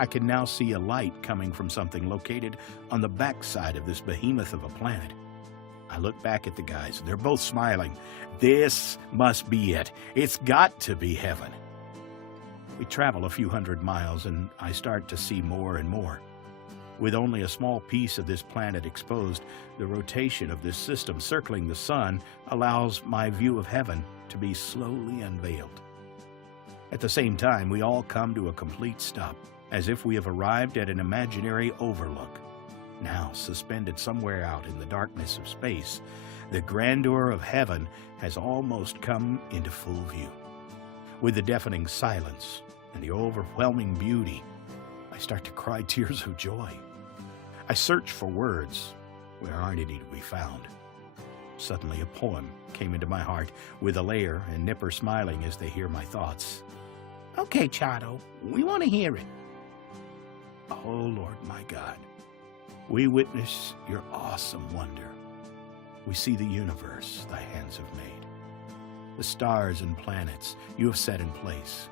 I can now see a light coming from something located on the backside of this behemoth of a planet. I look back at the guys, and they're both smiling. This must be it. It's got to be heaven. We travel a few hundred miles, and I start to see more and more. With only a small piece of this planet exposed, the rotation of this system circling the sun allows my view of heaven to be slowly unveiled. At the same time, we all come to a complete stop, as if we have arrived at an imaginary overlook. Now, suspended somewhere out in the darkness of space, the grandeur of heaven has almost come into full view. With the deafening silence and the overwhelming beauty, I start to cry tears of joy. I search for words where aren't any to be found. Suddenly a poem came into my heart, with Alair and Nipper smiling as they hear my thoughts. "Okay, Chado, we want to hear it." "Oh, Lord my God, we witness your awesome wonder. We see the universe thy hands have made, the stars and planets you have set in place.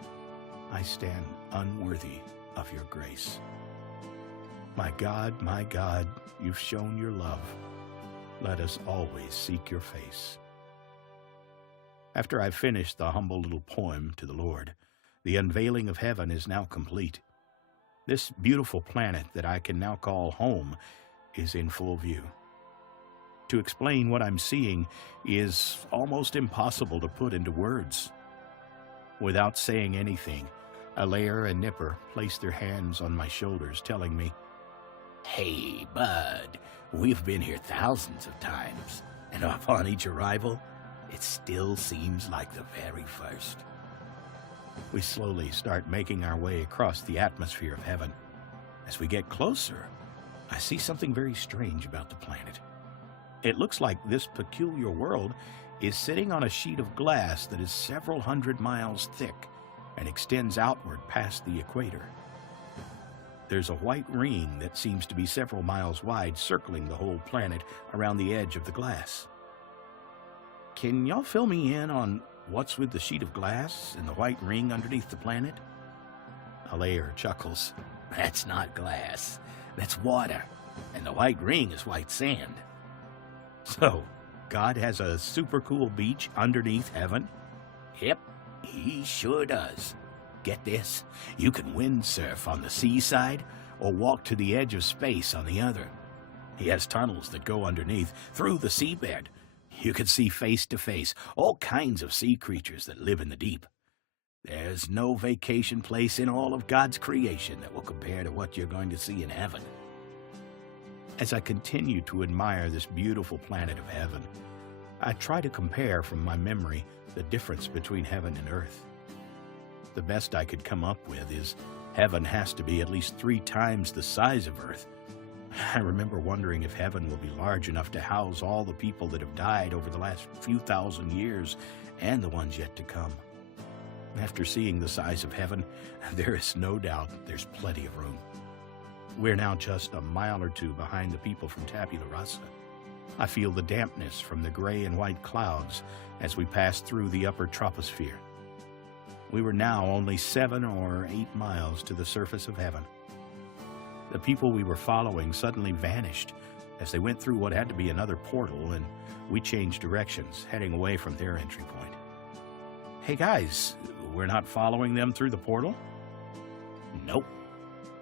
I stand unworthy of your grace. My God, you've shown your love. Let us always seek your face." After I've finished the humble little poem to the Lord, the unveiling of heaven is now complete. This beautiful planet that I can now call home is in full view. To explain what I'm seeing is almost impossible to put into words. Without saying anything, Alair and Nipper place their hands on my shoulders, telling me, "Hey, bud, we've been here thousands of times, and upon each arrival, it still seems like the very first." We slowly start making our way across the atmosphere of heaven. As we get closer, I see something very strange about the planet. It looks like this peculiar world is sitting on a sheet of glass that is several hundred miles thick and extends outward past the equator. There's a white ring that seems to be several miles wide, circling the whole planet around the edge of the glass. Can y'all fill me in on what's with the sheet of glass and the white ring underneath the planet? Alair chuckles. "That's not glass. That's water. And the white ring is white sand." "So, God has a super cool beach underneath heaven?" "Yep, he sure does. Get this, you can windsurf on the seaside or walk to the edge of space on the other. He has tunnels that go underneath, through the seabed. You can see face to face all kinds of sea creatures that live in the deep. There's no vacation place in all of God's creation that will compare to what you're going to see in heaven." As I continue to admire this beautiful planet of heaven, I try to compare from my memory the difference between heaven and earth. The best I could come up with is heaven has to be at least 3 times the size of earth. I remember wondering if heaven will be large enough to house all the people that have died over the last few thousand years and the ones yet to come. After seeing the size of heaven, there is no doubt there's plenty of room. We're now just a mile or two behind the people from Tabula Rasa. I feel the dampness from the gray and white clouds as we pass through the upper troposphere. We were now only 7 or 8 miles to the surface of heaven. The people we were following suddenly vanished as they went through what had to be another portal, and we changed directions, heading away from their entry point. "Hey guys, we're not following them through the portal?" "Nope.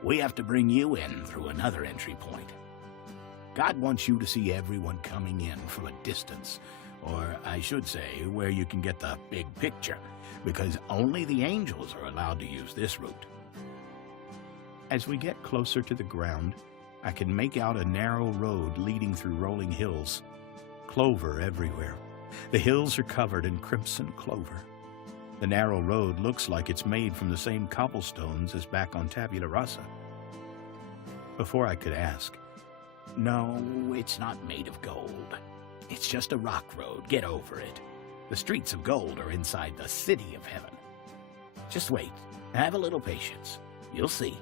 We have to bring you in through another entry point. God wants you to see everyone coming in from a distance, or I should say, where you can get the big picture, because only the angels are allowed to use this route." As we get closer to the ground, I can make out a narrow road leading through rolling hills. Clover everywhere. The hills are covered in crimson clover. The narrow road looks like it's made from the same cobblestones as back on Tabula Rasa. Before I could ask, "No, it's not made of gold. It's just a rock road. Get over it. The streets of gold are inside the city of heaven. Just wait. Have a little patience. You'll see."